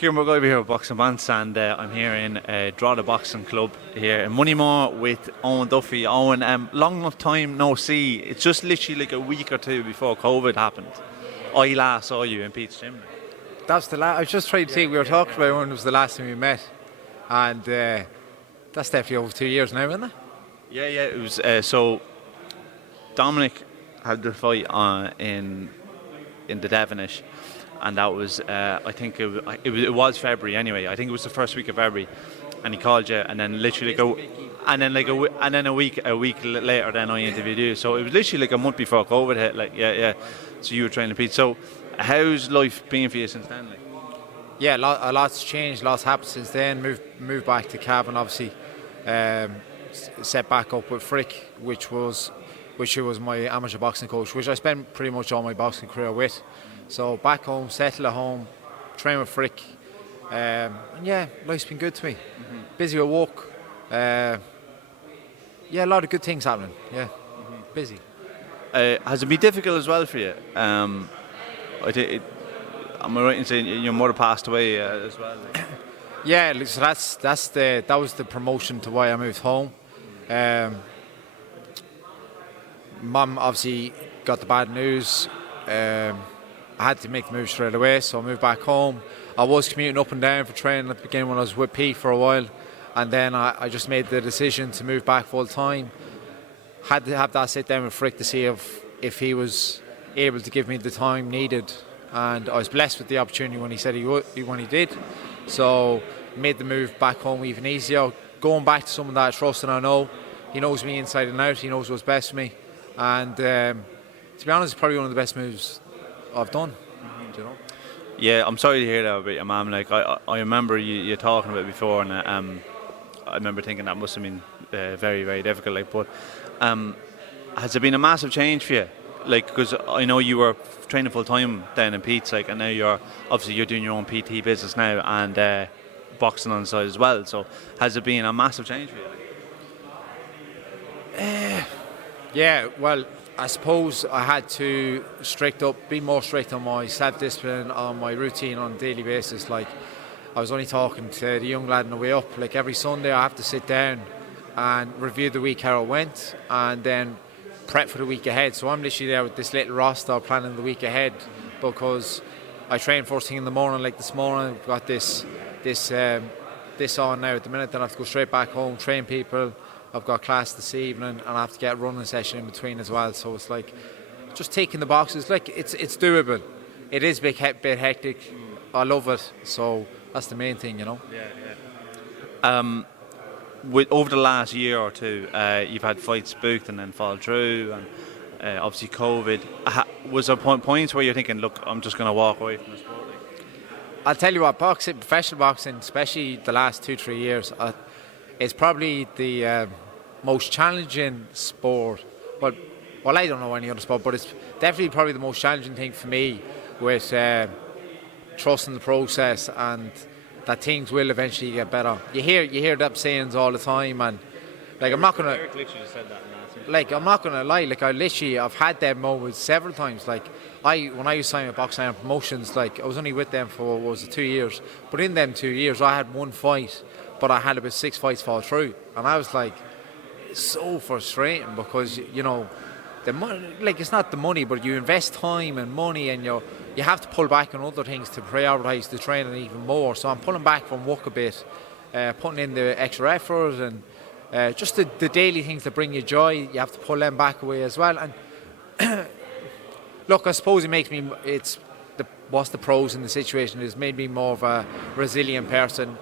Kieran McGuire here with Boxing Bants, and I'm here in Draw the Boxing Club here in Moneymore with Owen Duffy. Owen, long enough time no see. It's just literally like a week or two before COVID happened. I last saw you in Pete's gym. That's the last. I was just trying to think. We were talking about when it was the last time we met, and that's definitely over 2 years now, isn't it? Yeah. It was so. Dominic had the fight in the Devonish, and that was I think it was February anyway. I think it was the first week of February, and he called you, and then literally a week later, then I interviewed you. So it was literally like a month before COVID hit. Like yeah. So you were training Pete. So how's life been for you since then? Like? Yeah, a lot's changed. Lots happened since then. Moved back to Cavan, obviously. Set back up with Frick, which was my amateur boxing coach, which I spent pretty much all my boxing career with. So back home, settle at home, train with Frick, and yeah, life's been good to me. Mm-hmm. Busy with work, a lot of good things happening. Yeah, busy. Has it been difficult as well for you? Am I right in saying your mother passed away as well? Yeah, so that was the promotion to why I moved home. Mum obviously got the bad news. I had to make the move straight away, so I moved back home. I was commuting up and down for training at the beginning when I was with Pete for a while, and then I just made the decision to move back full time. Had to have that sit down with Frick to see if he was able to give me the time needed, and I was blessed with the opportunity when he said he would, when he did. So made the move back home even easier. Going back to someone that I trust and I know, he knows me inside and out. He knows what's best for me, and to be honest, it's probably one of the best moves I've done. You know. Yeah, I'm sorry to hear that about your mum. Like I remember you talking about it before, and I remember thinking that must have been very, very difficult. Like, but has there been a massive change for you? Like, because I know you were training full time down in Pete's, like, and now you're doing your own PT business now and boxing on the side as well. So has it been a massive change for you? Yeah, well, I suppose I had to be more strict on my self-discipline, on my routine on a daily basis. Like, I was only talking to the young lad on the way up. Like, every Sunday I have to sit down and review the week how it went, and then prep for the week ahead. So I'm literally there with this little roster planning the week ahead, because I train first thing in the morning. Like this morning, I've got this on now at the minute. Then I have to go straight back home, train people. I've got class this evening, and I have to get a running session in between as well. So it's like just taking the boxes. Like it's doable. It is a bit hectic. I love it. So that's the main thing, you know. Yeah. Over the last year or two, you've had fights booked and then fall through, and obviously COVID. Was there points where you're thinking, look, I'm just going to walk away from the sport? I'll tell you what, professional boxing, especially the last 2-3 years, it's probably the most challenging sport. Well, I don't know any other sport, but it's definitely probably the most challenging thing for me, with trusting the process and that things will eventually get better. You hear that sayings all the time, and like I'm not gonna lie. Like I've had them moments several times. Like when I was signing with Boxing Iron Promotions, like I was only with them for 2 years, but in them 2 years I had one fight, but I had about 6 fights fall through, and I was like, it's so frustrating, because you know the money, like it's not the money, but you invest time and money, and you have to pull back on other things to prioritise the training even more. So I'm pulling back from work a bit, putting in the extra effort, and just the daily things that bring you joy, you have to pull them back away as well. And look, I suppose it makes me, what's the pros in the situation, is made me more of a resilient person.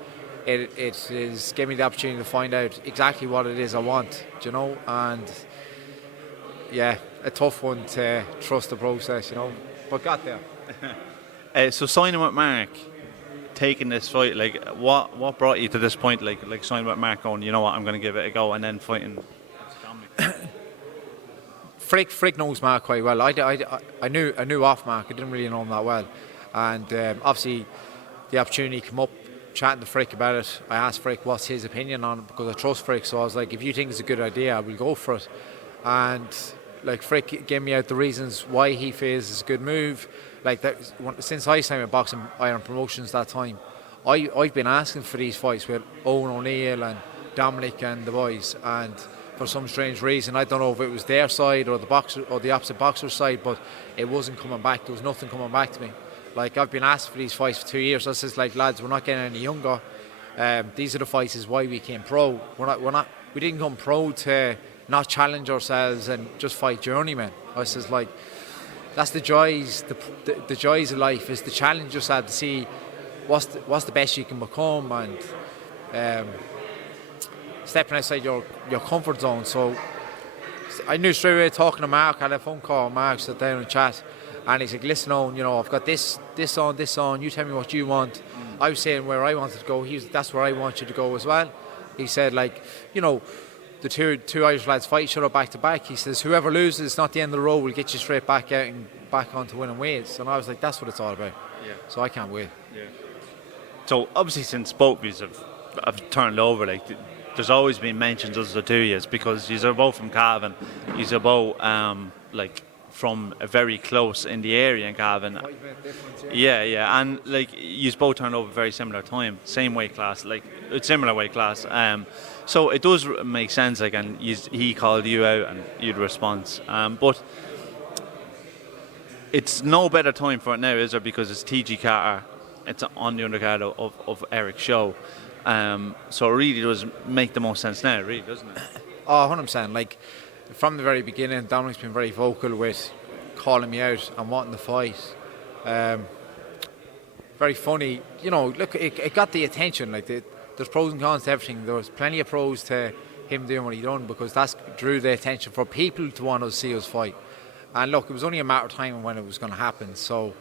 It is gave me the opportunity to find out exactly what it is I want, you know, and yeah, a tough one to trust the process, you know, but got there. So signing with Mark, taking this fight, like what brought you to this point, like signing with Mark, going, you know what, I'm going to give it a go, and then fighting Dominic? Frick knows Mark quite well. I knew off Mark. I didn't really know him that well, and obviously the opportunity came up. Chatting to Frick about it, I asked Frick what's his opinion on it, because I trust Frick. So I was like, if you think it's a good idea, I will go for it. And like Frick gave me out the reasons why he feels it's a good move. Like that, since I signed with Boxing Iron Promotions that time, I've been asking for these fights with Owen O'Neill and Dominic and the boys, and for some strange reason, I don't know if it was their side or the opposite boxer's side, but it wasn't coming back. There was nothing coming back to me. Like, I've been asking for these fights for 2 years. I says, like, lads, we're not getting any younger. These are the fights is why we came pro. We didn't come pro to not challenge ourselves and just fight journeymen. I says, like, that's the joys, the joys of life, is to challenge yourself to see what's the best you can become, and stepping outside your comfort zone. So I knew straight away, talking to Mark, I had a phone call, Mark sat down and chat, and he's like, listen, Owen, you know, I've got this on, you tell me what you want. I was saying where I wanted to go, that's where I want you to go as well. He said, like, you know, the two Irish lads fight each other back to back. He says, whoever loses, it's not the end of the road, we'll get you straight back out and back onto winning ways. And I was like, that's what it's all about. Yeah. So I can't wait. Yeah. So obviously, since both of you have turned over, like, there's always been mentions of the 2 years, because you're both from Cavan, you're both like from a very close in the area in Cavan. Yeah, and like you both turned over very similar time, same weight class, like similar weight class. So it does make sense, like, and he called you out and you'd respond. But it's no better time for it now, is there? Because it's TG Carter, it's on the undercard of Eric's show. So it really does make the most sense now, really, doesn't it? Oh, 100%. Like, from the very beginning, Dominic's been very vocal with calling me out and wanting to fight. Very funny. You know, look, it got the attention. Like, there's pros and cons to everything. There was plenty of pros to him doing what he done, because that drew the attention for people to want to see us fight. And look, it was only a matter of time when it was going to happen. So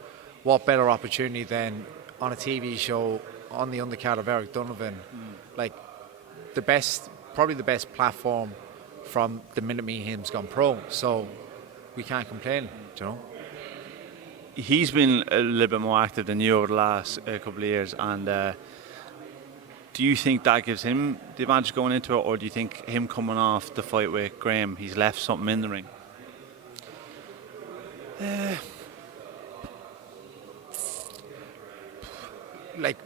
what better opportunity than on a TV show on the undercard of Eric Donovan? Like, probably the best platform from the minute me and him's gone pro. So we can't complain, you know. He's been a little bit more active than you over the last couple of years, and do you think that gives him the advantage going into it, or do you think him coming off the fight with Graham, he's left something in the ring? Like,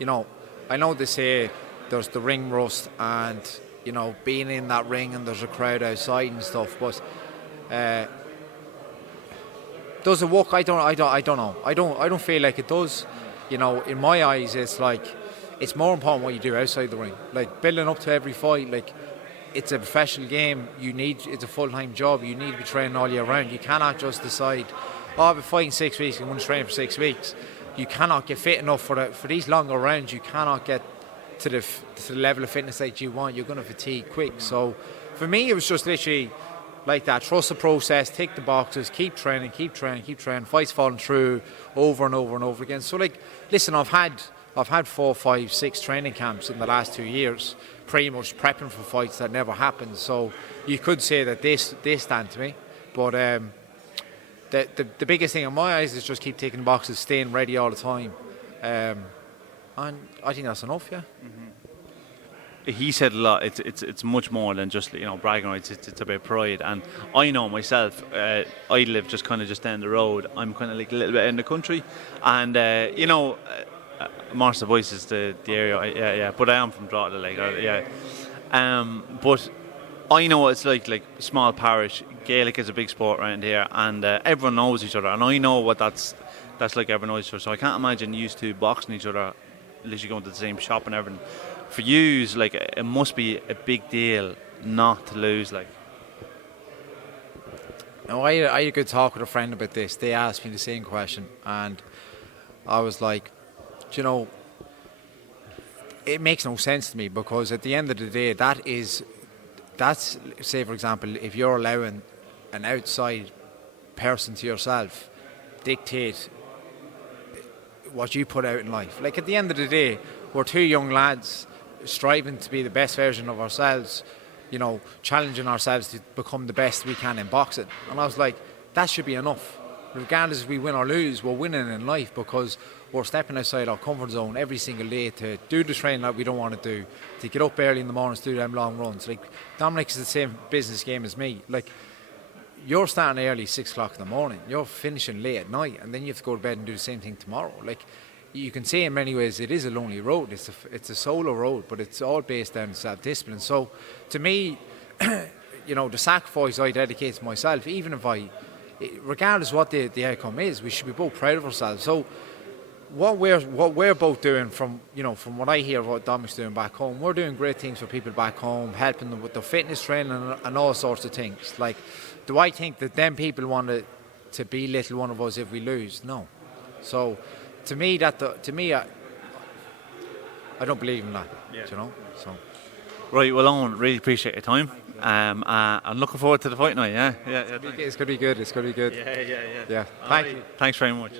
you know, I know they say there's the ring rust and, you know, being in that ring and there's a crowd outside and stuff, but does it work? I don't know. I don't feel like it does. You know, in my eyes, it's like, it's more important what you do outside the ring. Like, building up to every fight, like, it's a professional game. It's a full-time job. You need to be training all year round. You cannot just decide, oh, I've been fighting 6 weeks, I'm going to train for 6 weeks. You cannot get fit enough for these longer rounds. You cannot get to the level of fitness that you want. You're going to fatigue quick. So for me, it was just literally like that. Trust the process, tick the boxes, keep training. Fights falling through over and over and over again. So, like, listen, I've had 4, 5, 6 training camps in the last 2 years, pretty much prepping for fights that never happened. So you could say that they stand to me. But the biggest thing in my eyes is just keep ticking the boxes, staying ready all the time. And I think that's enough, yeah. Mm-hmm. He said a lot. It's much more than just, you know, bragging rights. It's about pride, and I know myself. I live just down the road. I'm kind of like a little bit in the country, and you know, Marshall Voice is the area. Yeah. But I am from Drogheda, like, yeah. But I know what it's like small parish. Gaelic is a big sport around here, and everyone knows each other, and I know what that's like. Everyone knows each other, so I can't imagine you two boxing each other unless you go to the same shop and everything. For you, like, it must be a big deal not to lose, like. No, I had a good talk with a friend about this. They asked me the same question, and I was like, you know, it makes no sense to me, because at the end of the day, that's, say for example, if you're allowing an outside person to yourself dictate what you put out in life. Like, at the end of the day, we're two young lads striving to be the best version of ourselves, you know, challenging ourselves to become the best we can in boxing. And I was like, that should be enough. Regardless if we win or lose, we're winning in life, because we're stepping outside our comfort zone every single day to do the training that we don't want to do, to get up early in the morning to do them long runs. Like, Dominic is the same business game as me. Like, you're starting early, 6 o'clock in the morning, you're finishing late at night, and then you have to go to bed and do the same thing tomorrow. Like, you can say in many ways it is a lonely road. It's a solo road, but it's all based on self-discipline. So to me, the sacrifice I dedicate to myself, even if regardless what the outcome is, we should be both proud of ourselves. So what we're both doing, from what I hear what Dominic's doing back home, we're doing great things for people back home, helping them with their fitness training and all sorts of things. Like, do I think that them people want to belittle one of us if we lose? No. So to me, I don't believe in that. Yeah. So. Right, well, Owen, really appreciate your time. I'm looking forward to the fight night. Yeah. It's gonna be good. Yeah. Yeah. Thank you. Thanks very much.